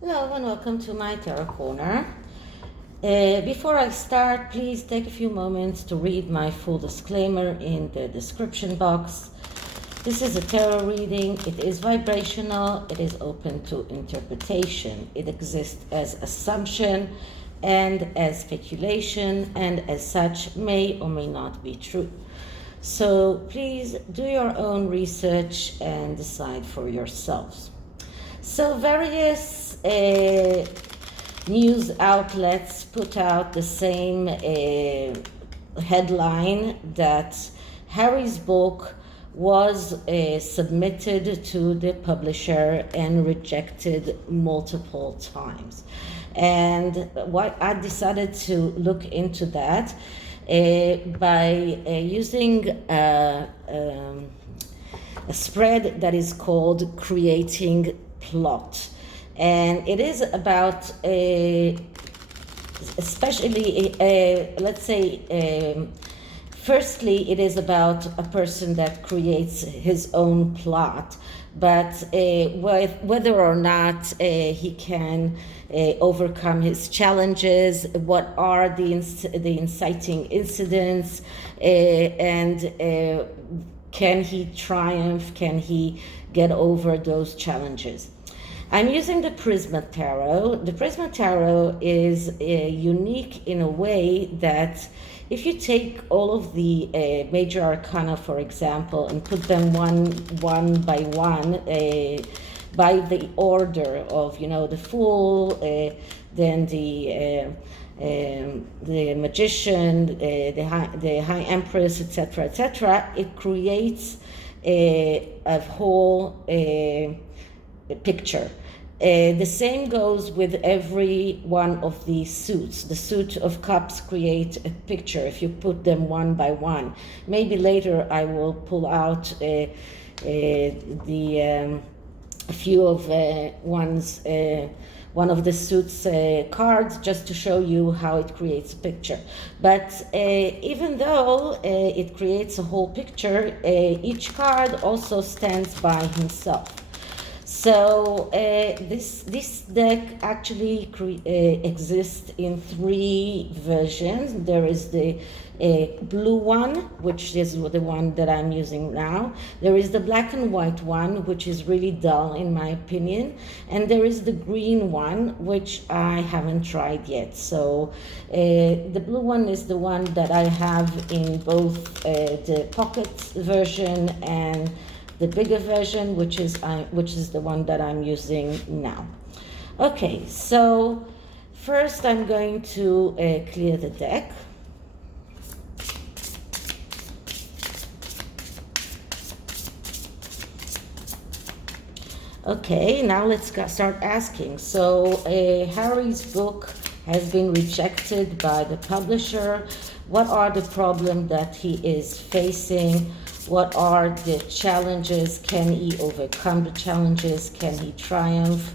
Hello and welcome to my Tarot Corner. Before I start, please take a few moments to read my full disclaimer in the description box. This is a tarot reading. It is vibrational. It is open to interpretation. It exists as assumption and as speculation, and as such may or may not be true. So please do your own research and decide for yourselves. So various news outlets put out the same headline that Harry's book was submitted to the publisher and rejected multiple times. And what I decided to look into that by using a spread that is called Creating Plot, and it is about especially let's say firstly it is about a person that creates his own plot, but whether or not he can overcome his challenges, what are the inciting incidents, and can he triumph, can he get over those challenges. I'm using the PRISMA tarot. The PRISMA tarot is unique in a way that if you take all of the major arcana, for example, and put them one by one by the order of, the Fool, then the Magician, the High Empress, etc., it creates a whole picture. The same goes with every one of these suits. The suit of cups create a picture if you put them one by one. Maybe later I will pull out a few of one of the suits cards just to show you how it creates a picture. But even though it creates a whole picture, each card also stands by himself. So this deck actually exists in three versions. There is the blue one, which is the one that I'm using now. There is the black and white one, which is really dull in my opinion. And there is the green one, which I haven't tried yet. So the blue one is the one that I have in both the pocket version and the bigger version, which is the one that I'm using now. Okay, so first I'm going to clear the deck. Okay, now let's start asking. So Harry's book has been rejected by the publisher. What are the problems that he is facing? What are the challenges? Can he overcome the challenges? Can he triumph?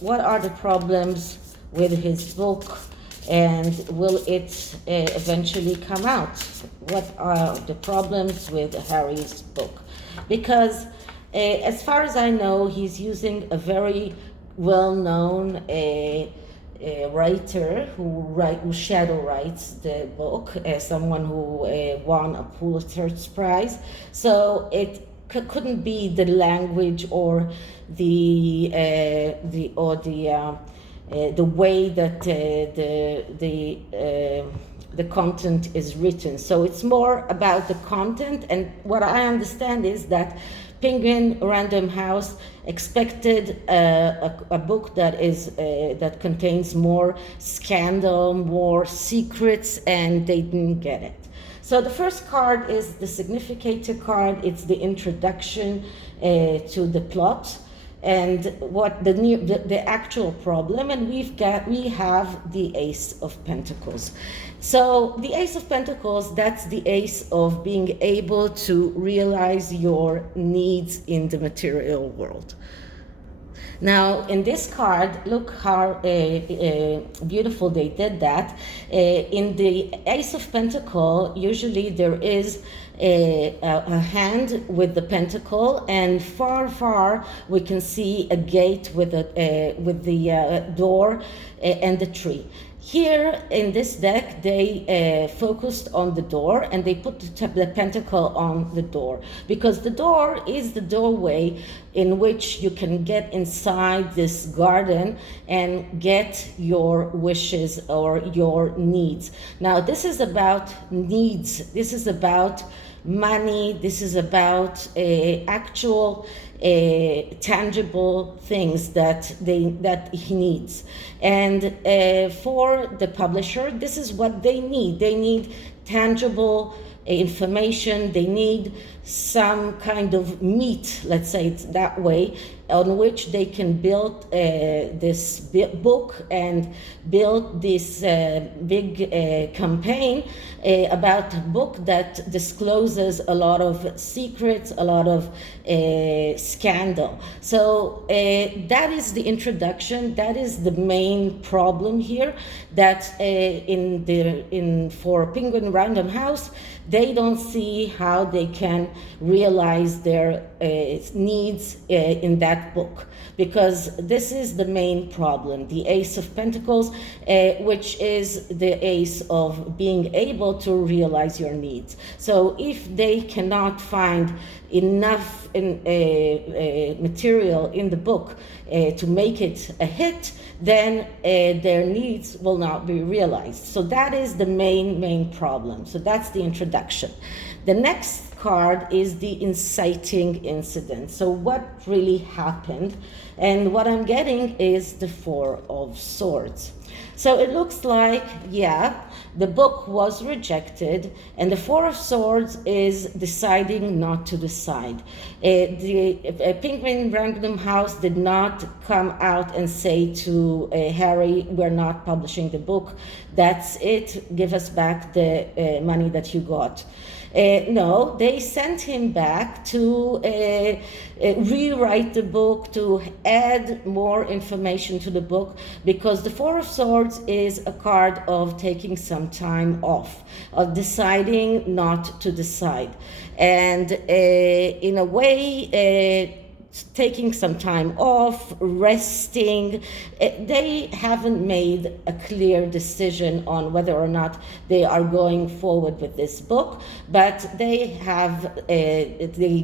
What are the problems with his book? And will it eventually come out? What are the problems with Harry's book? Because as far as I know, he's using a very well-known writer who shadow writes the book, someone who won a Pulitzer's Prize. So it couldn't be the language or the way that the content is written. So it's more about the content, and what I understand is that Penguin Random House expected a book that contains more scandal, more secrets, and they didn't get it. So the first card is the Significator card. It's the introduction to the plot and what the actual problem, and we have the Ace of Pentacles. So the Ace of Pentacles, that's the ace of being able to realize your needs in the material world. Now, in this card, look how beautiful they did that. In the Ace of Pentacles, usually there is a hand with the pentacle, and far we can see a gate with the door and the tree. Here in this deck, they focused on the door, and they put the pentacle on the door, because the door is the doorway in which you can get inside this garden and get your wishes or your needs. Now, this is about needs. This is about money. This is about actual tangible things that he needs. And for the publisher, this is what they need. They need tangible information. They need some kind of meat, let's say it's that way, on which they can build this book and build this big campaign about a book that discloses a lot of secrets, a lot of scandal. So that is the introduction. That is the main problem here, that for Penguin Random House, they don't see how they can realize their needs in that book, because this is the main problem. The Ace of Pentacles, which is the ace of being able to realize your needs. So if they cannot find enough material in the book to make it a hit, then their needs will not be realized. So that is the main problem. So that's the introduction. The next card is the inciting incident. So what really happened? And what I'm getting is the Four of Swords. So it looks like, yeah, the book was rejected, and the Four of Swords is deciding not to decide. The Penguin Random House did not come out and say to Harry, we're not publishing the book, that's it, give us back the money that you got. No, they sent him back to rewrite the book, to add more information to the book, because the Four of Swords is a card of taking some time off, of deciding not to decide. And in a way, taking some time off, resting. They haven't made a clear decision on whether or not they are going forward with this book, but they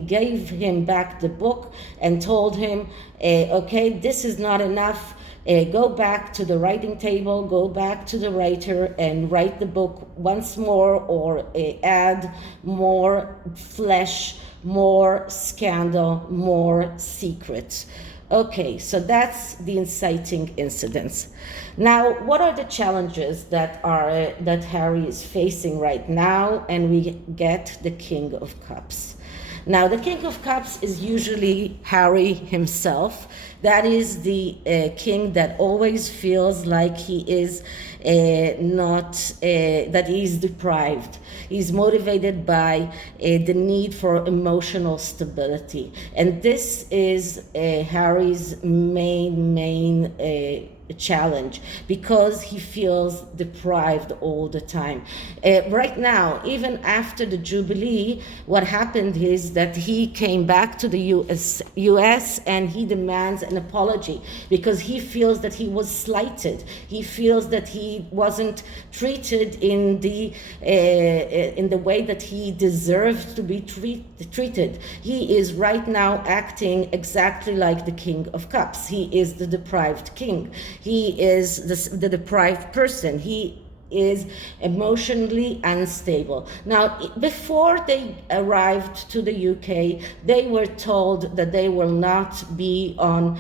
gave him back the book and told him, okay, this is not enough. Go back to the writing table, go back to the writer and write the book once more, or add more flesh, more scandal, more secrets. Okay, so that's the inciting incidents. Now, what are the challenges that Harry is facing right now? And we get the King of Cups. Now, the King of Cups is usually Harry himself. That is the king that always feels like he is that he is deprived. He's motivated by the need for emotional stability. And this is Harry's main challenge, because he feels deprived all the time. Right now, even after the Jubilee, what happened is that he came back to the US and he demands an apology, because he feels that he was slighted. He feels that he wasn't treated in the way that he deserved to be treated. He is right now acting exactly like the King of Cups. He is the deprived king. He is the deprived person. He is emotionally unstable. Now, before they arrived to the UK, they were told that they will not be in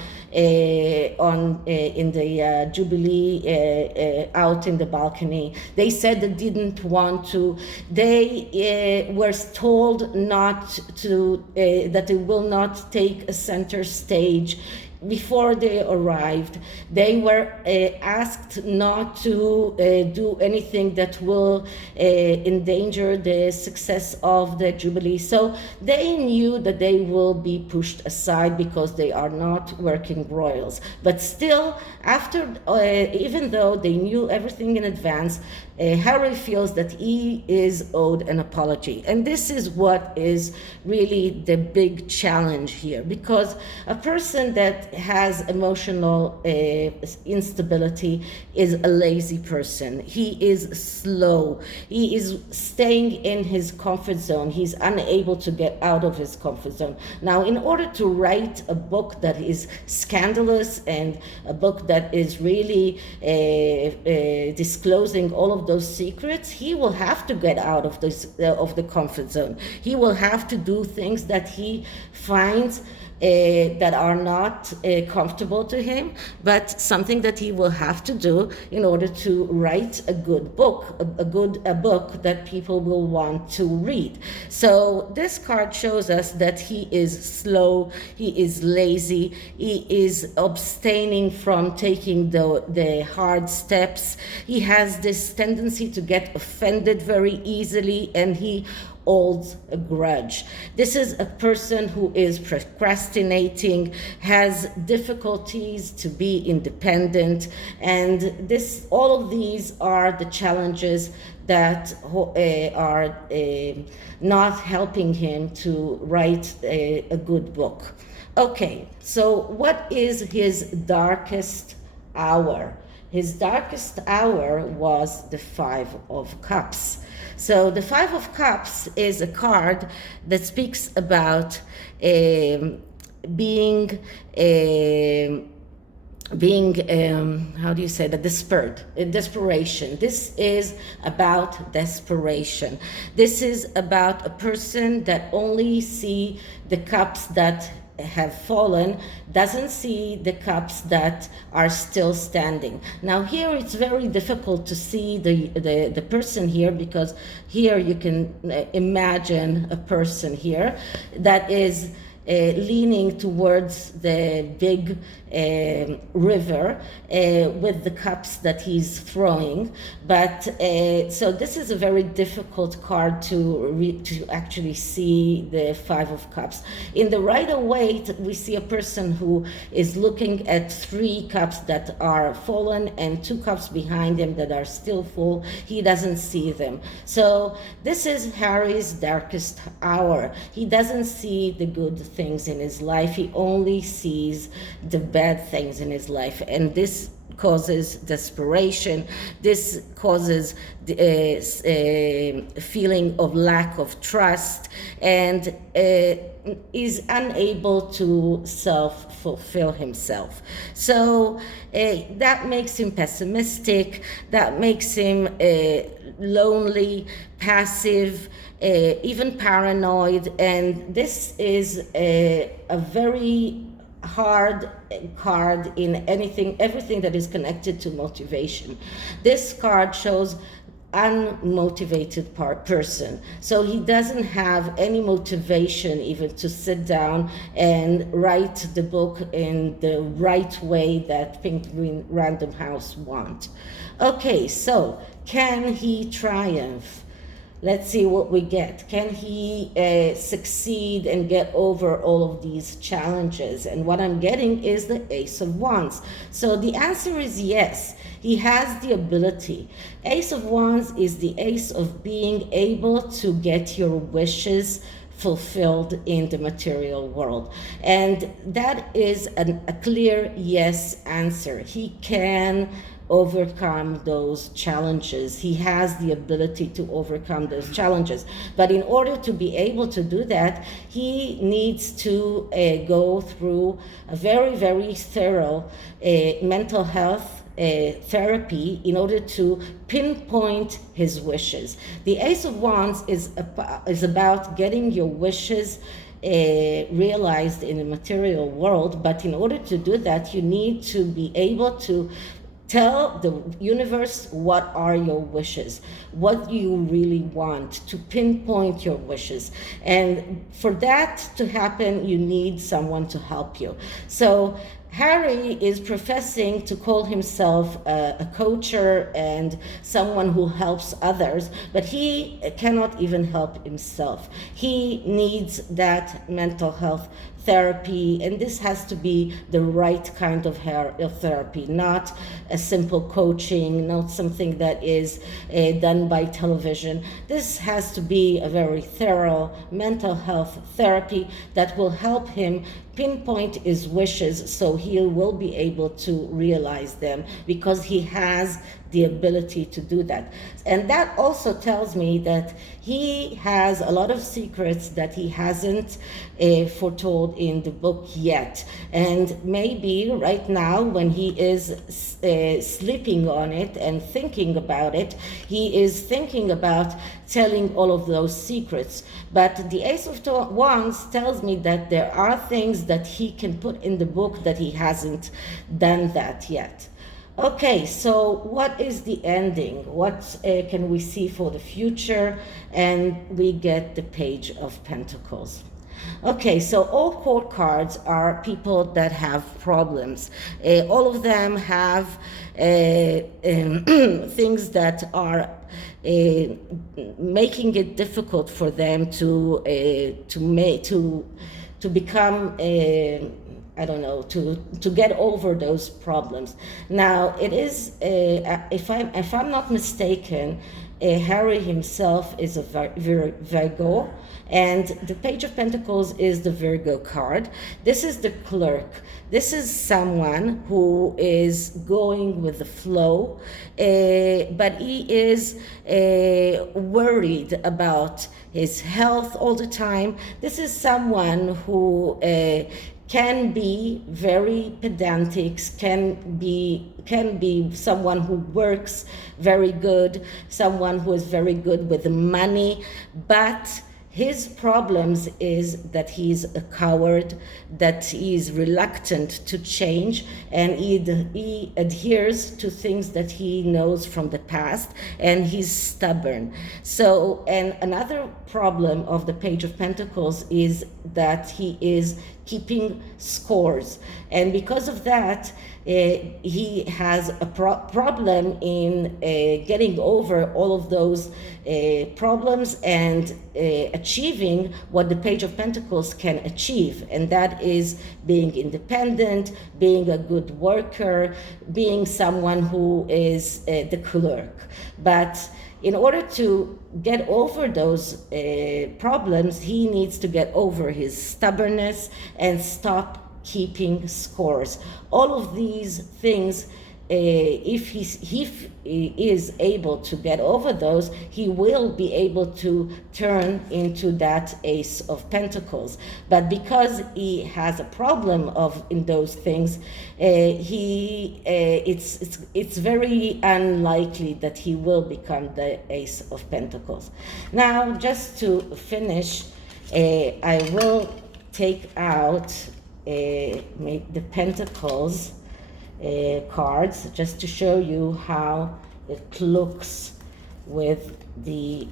the Jubilee out in the balcony. They said they didn't want to. They were told not to, that they will not take a center stage before they arrived, they were asked not to do anything that will endanger the success of the Jubilee. So they knew that they will be pushed aside because they are not working royals. But still, after, even though they knew everything in advance, Harry feels that he is owed an apology. And this is what is really the big challenge here, because a person that has emotional instability is a lazy person. He is slow. He is staying in his comfort zone. He's unable to get out of his comfort zone. Now, in order to write a book that is scandalous and a book that is really disclosing all of those secrets, he will have to get out of this of the comfort zone. He will have to do things that he finds that are not comfortable to him, but something that he will have to do in order to write a good book, a book that people will want to read. So this card shows us that he is slow, he is lazy, he is abstaining from taking the hard steps. He has this tendency to get offended very easily, and he holds a grudge. This is a person who is procrastinating, has difficulties to be independent, and all of these are the challenges that are not helping him to write a good book. Okay, so what is his darkest hour? His darkest hour was the Five of Cups. So the Five of Cups is a card that speaks about being how do you say that, desperation. This is about desperation. This is about a person that only see the cups that have fallen, doesn't see the cups that are still standing. Now here it's very difficult to see the person here, because here you can imagine a person here that is leaning towards the big river with the cups that he's throwing. But so this is a very difficult card to actually see the Five of Cups. In the Rider-Waite, we see a person who is looking at 3 cups that are fallen and 2 cups behind him that are still full. He doesn't see them. So this is Harry's darkest hour. He doesn't see the good things in his life. He only sees the bad things in his life, and this causes desperation. This causes a feeling of lack of trust, and is unable to self-fulfill himself. So that makes him pessimistic, that makes him lonely, passive, even paranoid, and this is a very hard card in everything that is connected to motivation. This card shows unmotivated person. So he doesn't have any motivation even to sit down and write the book in the right way that Pink Green Random House want. Okay, so can he triumph? Let's see what we get. Can he succeed and get over all of these challenges? And what I'm getting is the Ace of Wands. So the answer is yes. He has the ability. Ace of Wands is the ace of being able to get your wishes fulfilled in the material world. And that is a clear yes answer. He can overcome those challenges. He has the ability to overcome those challenges. But in order to be able to do that, he needs to go through a very, very thorough mental health therapy in order to pinpoint his wishes. The Ace of Wands is about getting your wishes realized in the material world, but in order to do that, you need to be able to tell the universe what are your wishes, what you really want, to pinpoint your wishes. And for that to happen, you need someone to help you. So Harry is professing to call himself a coacher and someone who helps others, but he cannot even help himself. He needs that mental health therapy, and this has to be the right kind of therapy, not a simple coaching, not something that is done by television. This has to be a very thorough mental health therapy that will help him pinpoint his wishes so he will be able to realize them, because he has the ability to do that. And that also tells me that he has a lot of secrets that he hasn't foretold in the book yet. And maybe right now, when he is sleeping on it and thinking about it, he is thinking about telling all of those secrets. But the Ace of Wands tells me that there are things that he can put in the book that he hasn't done that yet. Okay, so what is the ending? What can we see for the future? And we get the Page of Pentacles. Okay, so all court cards are people that have problems. All of them have things that are making it difficult for them to become I don't know, to get over those problems. Now, it is, if I'm not mistaken, Harry himself is a Virgo, and the Page of Pentacles is the Virgo card. This is the clerk. This is someone who is going with the flow, but he is worried about his health all the time. This is someone who can be very pedantic, can be someone who works very good, someone who is very good with money, but his problems is that he's a coward, that he's reluctant to change, and he adheres to things that he knows from the past, and he's stubborn. So, and another problem of the Page of Pentacles is that he is keeping scores, and because of that, he has a problem in getting over all of those problems and achieving what the Page of Pentacles can achieve, and that is being independent, being a good worker, being someone who is the clerk. But in order to get over those problems, he needs to get over his stubbornness and stop keeping scores. All of these things, if he is able to get over those, he will be able to turn into that Ace of Pentacles. But because he has a problem in those things, it's very unlikely that he will become the Ace of Pentacles. Now, just to finish, I will take out the Pentacles cards just to show you how it looks with the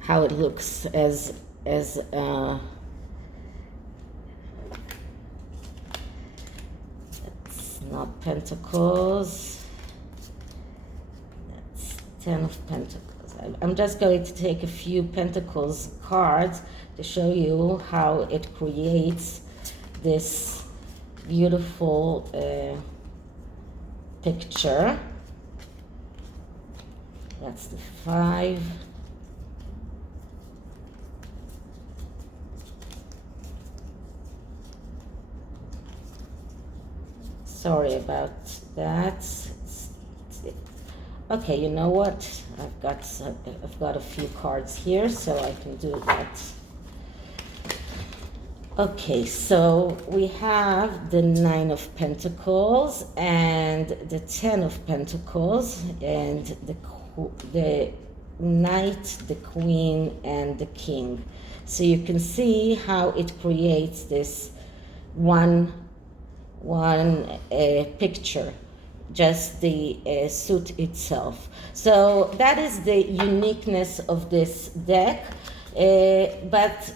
how it looks as it's not Pentacles, that's 10 of Pentacles. I'm just going to take a few Pentacles cards to show you how it creates this beautiful picture. That's the 5. Sorry about that. Okay, you know what? I've got a few cards here, so I can do that. Okay, so we have the 9 of Pentacles and the 10 of Pentacles, and the Knight, the Queen, and the King. So you can see how it creates this one picture, just the suit itself. So that is the uniqueness of this deck, but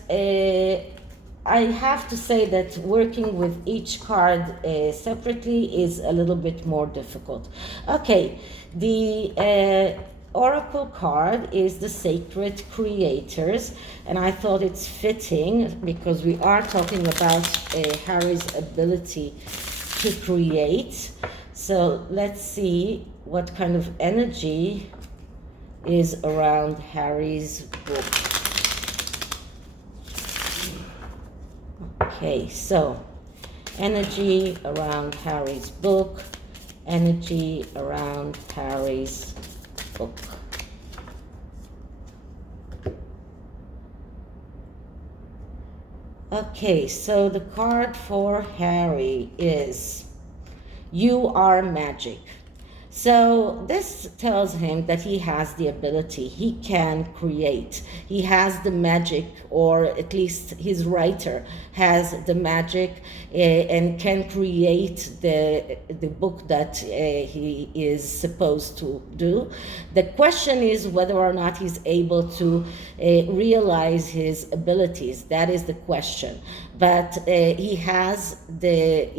I have to say that working with each card separately is a little bit more difficult. Okay, the Oracle card is the Sacred Creators, and I thought it's fitting because we are talking about Harry's ability to create. So let's see what kind of energy is around Harry's book. Okay, so energy around Harry's book, energy around Harry's book. Okay, so the card for Harry is You Are Magic. So this tells him that he has the ability, he can create, he has the magic, or at least his writer has the magic and can create the book that he is supposed to do. The question is whether or not he's able to realize his abilities. That is the question. But he has the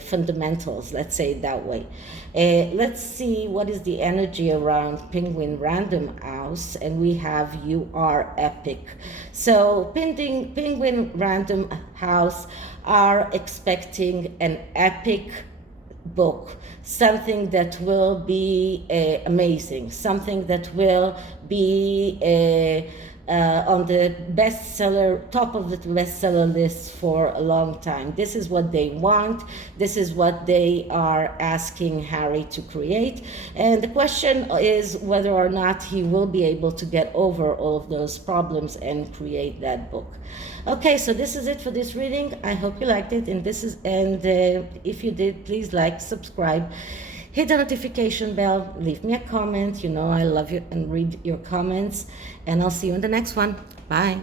fundamentals, let's say it that way. Let's see what is the energy around Penguin Random House, and we have You Are Epic. So Penguin Random House are expecting an epic book, something that will be amazing, something that will be on the top of the bestseller list for a long time. This is what they want. This is what they are asking Harry to create. And the question is whether or not he will be able to get over all of those problems and create that book. Okay, so this is it for this reading. I hope you liked it. And if you did, please like, subscribe. Hit the notification bell, leave me a comment. You know I love you and read your comments. And I'll see you in the next one. Bye.